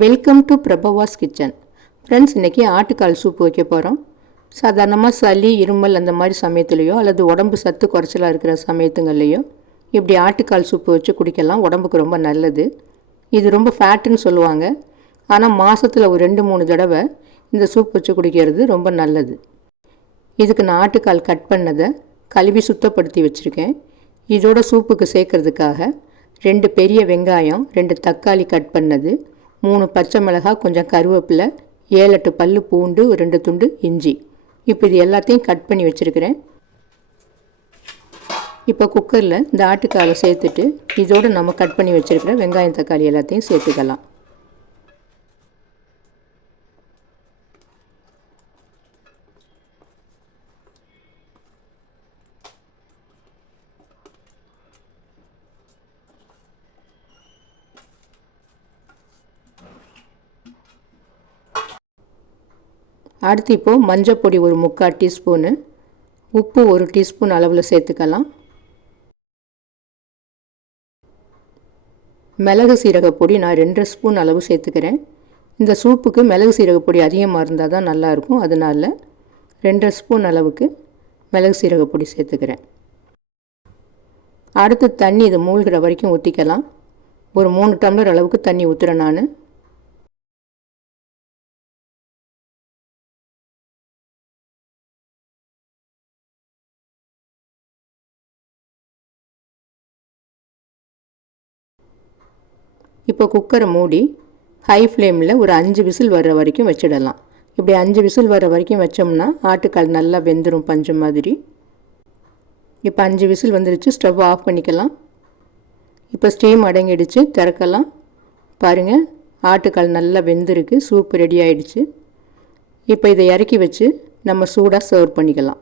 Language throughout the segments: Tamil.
Welcome to Prabhava's kitchen friends இன்றைக்கி ஆட்டுக்கால் சூப் வைக்க போகிறோம் சாதாரணமாக சளி இருமல் அந்த மாதிரி சமயத்துலேயோ அல்லது உடம்பு சத்து குறைச்சலாக இருக்கிற சமயத்துங்கள்லேயோ இப்படி ஆட்டுக்கால் சூப்பு வச்சு குடிக்கலாம். உடம்புக்கு ரொம்ப நல்லது. இது ரொம்ப ஃபேட்டுன்னு சொல்லுவாங்க. ஆனால் மாதத்தில் ஒரு ரெண்டு மூணு தடவை இந்த சூப் வச்சு குடிக்கிறது ரொம்ப நல்லது. இதுக்கு நான் ஆட்டுக்கால் கட் பண்ணதை கழுவி சுத்தப்படுத்தி வச்சுருக்கேன். இதோட சூப்புக்கு சேர்க்கறதுக்காக ரெண்டு பெரிய வெங்காயம் ரெண்டு தக்காளி கட் பண்ணது மூணு பச்சை மிளகாய் கொஞ்சம் கருவேப்பிலை ஏழு எட்டு பல் பூண்டு ரெண்டு துண்டு இஞ்சி. இப்போ இது எல்லாத்தையும் கட் பண்ணி வச்சுருக்கிறேன். இப்போ குக்கரில் இந்த ஆட்டுக்காலை சேர்த்துட்டு இதோடு நம்ம கட் பண்ணி வச்சுருக்கிற வெங்காயம் தக்காளி எல்லாத்தையும் சேர்த்துக்கலாம். அடுத்து இப்போது மஞ்சப்பொடி ஒரு முக்கால் டீஸ்பூனு. உப்பு ஒரு டீஸ்பூன் அளவில் சேர்த்துக்கலாம். மிளகு சீரகப்பொடி நான் ரெண்டு ஸ்பூன் அளவு சேர்த்துக்கிறேன். இந்த சூப்புக்கு மிளகு சீரகப்பொடி அதிகமாக இருந்தால் தான் நல்லாயிருக்கும். அதனால் ரெண்டு ஸ்பூன் அளவுக்கு மிளகு சீரகப்பொடி சேர்த்துக்கிறேன். அடுத்து தண்ணி இது மூழ்கிற வரைக்கும் ஊற்றிக்கலாம் ஒரு மூணு டம்ளர் அளவுக்கு தண்ணி ஊற்றுறேன் நான். இப்போ குக்கரை மூடி ஹை ஃப்ளேமில் ஒரு அஞ்சு விசில் வர்ற வரைக்கும் வச்சிடலாம். இப்படி அஞ்சு விசில் வர வரைக்கும் வச்சோம்னா ஆட்டுக்கால் நல்லா வெந்துடும் பஞ்சு மாதிரி. இப்போ அஞ்சு விசில் வந்துடுச்சு ஸ்டவ் ஆஃப் பண்ணிக்கலாம். இப்போ ஸ்டீம் அடங்கிடுச்சு திறக்கலாம். பாருங்கள் ஆட்டுக்கால் நல்லா வெந்திருக்கு சூப் ரெடி ஆகிடுச்சு இப்போ இதை இறக்கி வச்சு நம்ம சூடாக சர்வ் பண்ணிக்கலாம்.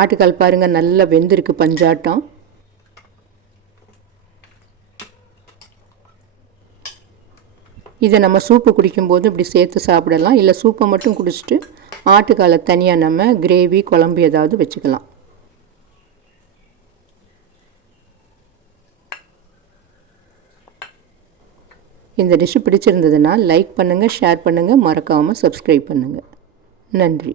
ஆட்டுக்கால் பாருங்கள் நல்லா வெந்திருக்கு பஞ்சாட்டம். இதை நம்ம சூப்பு குடிக்கும்போது இப்படி சேர்த்து சாப்பிடலாம். இல்லை சூப்பை மட்டும் குடிச்சிட்டு ஆட்டுக்காலை தனியாக நம்ம கிரேவி குழம்பு ஏதாவது வச்சுக்கலாம். இந்த டிஷ்ஷு பிடிச்சிருந்ததுன்னா லைக் பண்ணுங்கள் ஷேர் பண்ணுங்கள் மறக்காமல் சப்ஸ்கிரைப் பண்ணுங்கள் நன்றி.